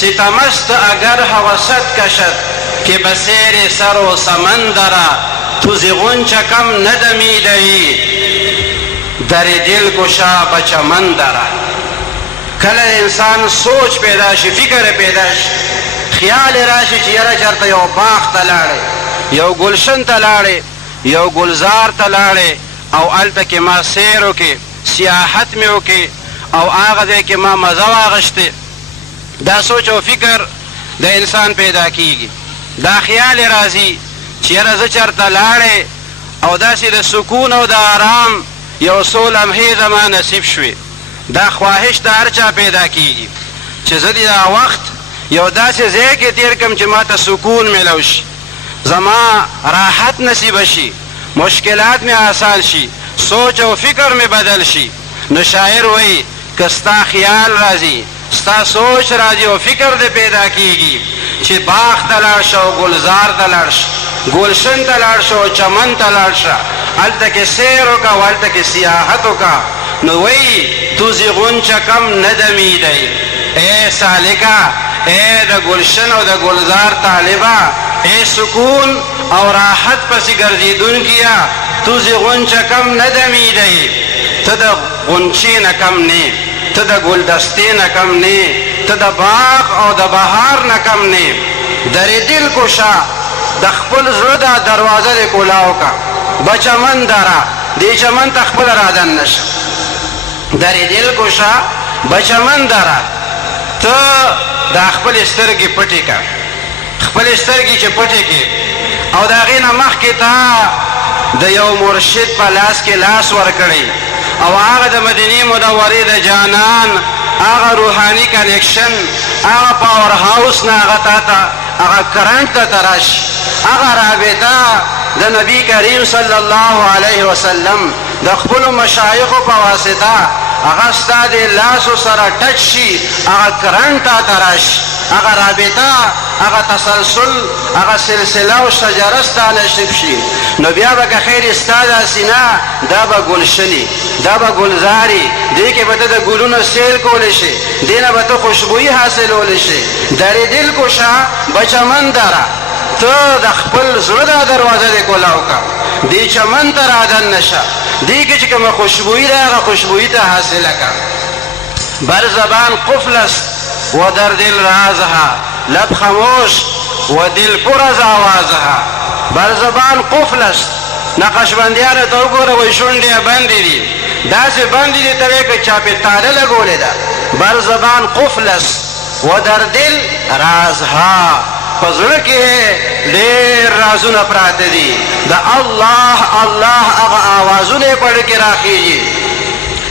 ستمست اگر حوست کشد که بسیر سر و سمندرا تو زغون چکم ندمیدهی در دل گشا بچمن دره. کله انسان سوچ پیدا شي، فکر پیدا شي، خیال راشي چې یاره چېرته یو باغ ته لاړې، یو ګلشن ته لاړې، یو ګلزار ته لاړې او هلته کې ما سیر وکړې، سیاحت مې وکړې او هغه ځای کې ما مزه واخیستې. دا سوچ او فکر د انسان پیدا کیږي. دا خیال راځي چې یاره زه چېرته لاړې او داسې د سکون او د آرام یو څو لمحې زما نصیب شوې. دا خواهش د هر چا پیدا کیږي چې زه دې دا وخت یو داسې ځای کې تېر کړم چې ما ته سکون میلو شي، زما راحت نصیبه شي، مشکلات مې آسان شي، سوچ او فکر مې بدل شي. نو شاعر وایي که ستا خیال راځي، ستا سوچ راځي او فکر دې پیدا کیږي چې باغ ته لاړ شه او ګلزار ته لاړ شه، ګلشن ته لاړ شه او چمن ته لاړ شه، هلته کې سیر وکړه او هلته کې سیاحت وکړه. نو وایي تو زغون چکم ندمیدی، اے سالکا، اے د گلشن او د گلزار طالبا، اے سکون او راحت پسی گرزیدون کیا، تو زغون چکم ندمیدی. ته د غنچې نه کم نه، ته د ګلدستې نه کم نه، ته د باغ او د بهار نه کم نه. در دل کوشه د خپل زړه دا دروازه دې کولاو کا، بچمن دره دې چمن ته خپل رادن نشه. در دل کوشه بچمن دره، ته دا خپل سترګې پټې که، خپل سترګې چې پټې کې او د هغې نه مخکې ته د یو مرشد په لاس کې لاس ورکړی او هغه د مدینې منورې د جانان هغه روحاني کنیکشن، هغه پاور هاوس نه هغه تا ته هغه کرنټ ته ته راشي، هغه رابطه د نبی کریم صلی الله علیه وسلم د خپلو مشایخو په واسطه هغه ستا د لاسو سره ټچ شي، هغه کرنټ تا ته راشي، هغه رابطه، هغه تسلسل، هغه سلسله او شجره ستا نصیب شي. نو بیا به که خیر ستا دا سینه دا به ګلشني، دا به ګلزاري، دې کې به ته د ګلونو سیر کولی شي، دې نه به ته خوشبویي حاصلولی شي. در دل کوشه بچمن دره، ته د خپل زړه دا دروازه دې کولاو که، دې چمن ته رادن نشه، دې کې چې کومه خوشبویي ده هغه خوشبویي ته حاصله که. بر زبان قفل است و در دل رازها، لب خاموش و دل پر از آوازها. بر زبان قفل است، نقشبندیانو ته وګوره وایي شونډې بندې دي، داسې بندې دي ته وایي که چا پې تاله لګولې ده. بر زبان قفل است و در دل رازها، په زړه کې ډېر رازونه پراته دي، د الله الله هغه آوازونه یې په زړه کې راخېږي.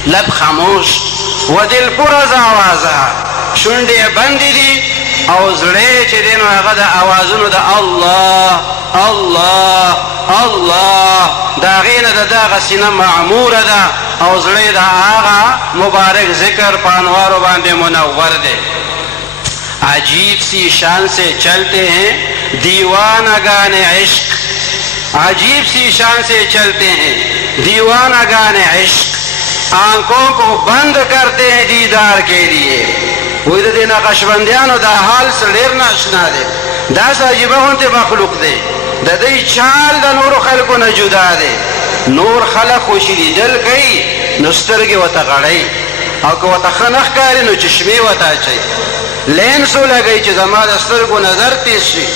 لب خاموش و دل پر از آوازها، شونډې یې بندې دي او زړه چې دی نو هغه د آوازونو د الله الله الله د هغې نه د دغه سینه معموره ده او زړه یې د هغه مبارک ذکر په انوارو باندې منور دی. عجیب سی شان سے چلتے ہیں دیوانگان عشق، عجیب سی شان سے چلتے ہیں دیوانگان عشق، آنکھوں کو بند کرتے ہیں دیدار کے لیے. وی د دې نقشبندیانو دا حال څه ډېر ناشنا دی، داسې عجیبه غوندې مخلوق دی، د دوی چال د نورو خلکو نه جدا دی. نور خلک خو چې لیدل کوي نو سترګې ورته غړوي او که ورته ښه نه ښکاري نو چشمې ورته اچوي، لینس ولګوي چې زما د سترګو نظر تیز شي.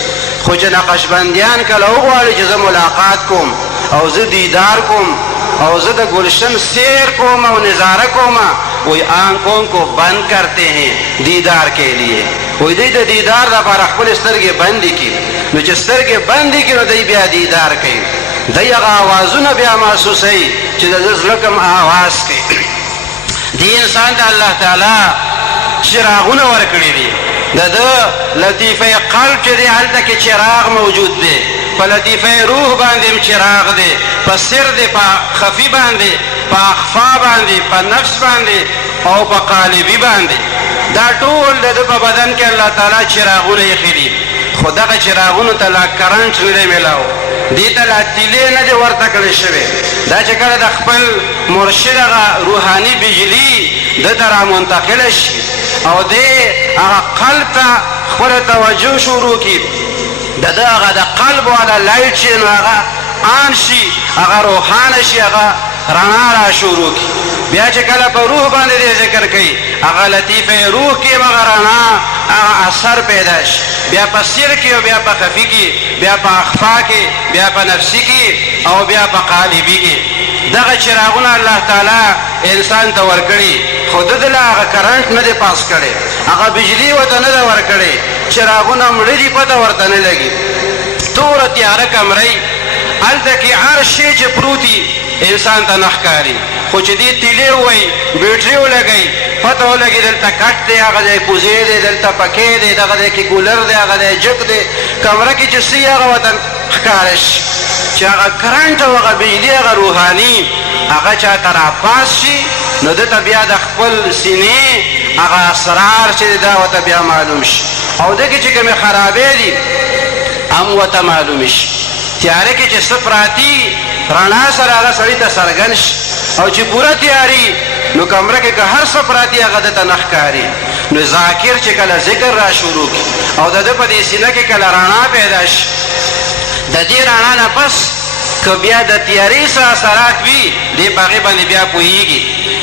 خو چې نقشبندیان کله وغواړي چې زه ملاقات کوم او زه دیدار کوم او زه د گلشن سیر کوم او نظاره کوم، وی آنکھوں کو بند کرتے ہیں دیدار کے لیے. وی دی د دیدار دپاره خپل سترګې بندې کړي، نو چې سترګې بندې کړي نو دی بیا دیدار کوي، دی هغه آوازونه بیا محسوسوي چې د ده زړه کوم آواز کوي. دې انسان ته الله تعالی چراغونه ورکړي دي، د ده لطیفه قلب چې دی هلته کې چراغ موجود دی، په لطیفه روح باندې هم چراغ دی، په سر دی، په خفي باندې، په اخفا باندې، په نفس باندې او په قالبي باندې. دا ټول د ده په بدن کې الله تعالی چراغونه ایښي دي، خو دغه چراغونو ته لا کرنټ نه دی میلاو، دې ته لا تیلې نه دی ورته کړی شوی. دا چې کله د خپل مرشد هغه روحاني بجلي ده ته رامنتقله شي او دی هغه قلب ته خپل توجه شروع کړي د ده هغه د قلب والا لایټ چې نو هغه آن شي هغه روښانه شي هغه رڼا را شروع کړي بیا چې کله په روح باندې دې ذکر کوي هغه لطیفه روح کې هغه رڼا هغه اثر پیدا شي بیا په سر کې او بیا په خفي کې بیا په اخفا کې بیا په نفسي کې او بیا په قالبي کې دغه چراغونه الله تعالی انسان ته ورکړي خو د دله هغه کرنټ نه دی پاس کړی هغه بجلي ورته نه ده ورکړې چراغونه مړه دي پته ورته نه لګي توره تیاره کمرۍ هلته کې هر شی چې پروتي انسان ته نه ښکاري خو چې دې تیلې ووایي بیټري ولګوي پته ولګي دلته کټ دی هغه دی کوزې دی دلته پکې دی دغه دی کې کولر دی هغه دی جک دی کمره کې چې سي هغه ورته ښکاره شي چې هغه کرنټ او هغه بجلي هغه روحاني هغه چاته راپاس شي نو دته بیا د خپل سینې هغه اسرار چې دا ورته بیا معلوم شي او دغه چې کومې خرابې دي هم ورته معلوم شي تیاره کې چې څه پراتي رڼا سره هغه سړي ته څرګند شي او چې پوره تیاري نو کمره کې که هر څه پراتي هغه دته نه ښکاري نو ذاکر چې کله ذکر را شروع کړي او د ده په دې سینه کې کله رڼا پیدا شي د دې رڼا نه پس که بیا د تیارې څه اثرات وي دې په هغې باندې بیا پوهېږي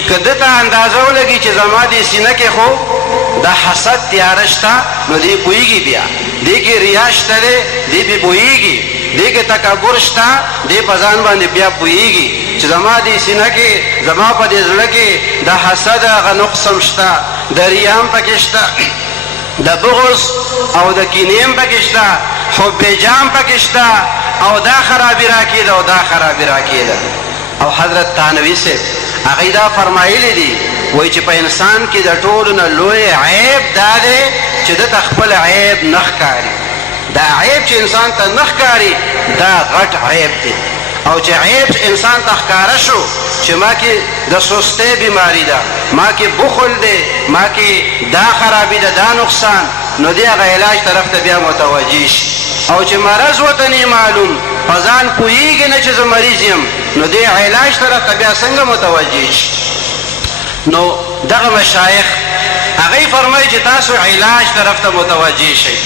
که ده ته اندازه ولګي چې زما دې سینه کې خو د حسد تیاره شته نو دې پوهېږي بیا دې کې ریا شته دی دې پې پوهېږي دې کې تکبر شته دې په ځان باندې بیا پوهېږي چې زما دې سینه کې زما په دې زړه کې د حسد هغه نقص هم شته د ریا هم پکې شته د بغض او د کینې هم پکې شته حب جام پکې شته او دا خرابي راکېده او دا خرابي راکېده او حضرت تانوي صاحب هغوی دا فرمایلی دي وایي چې په انسان کې د ټولو نه لوی عیب دا دی چې ده ته خپل عیب نه ښکاري دا عیب چې انسان ته نه ښکاري دا غټ عیب دی او چې عیب انسان ته ښکاره شو چې ما کې د سستۍ بیماری ده ما کې بخل دی ما کې دا خرابي ده دا نقصان نو دی هغه علاج طرف ته بیا متوجه شي او چې مرض ورته نه معلوم په ځان پوهېږي نه چې زه مریض یم نو دی علاج طرف ته بیا څنګه متوجه شي نو دغه مشایخ هغوی فرمایي چې تاسو علاج طرف ته متوجه شئ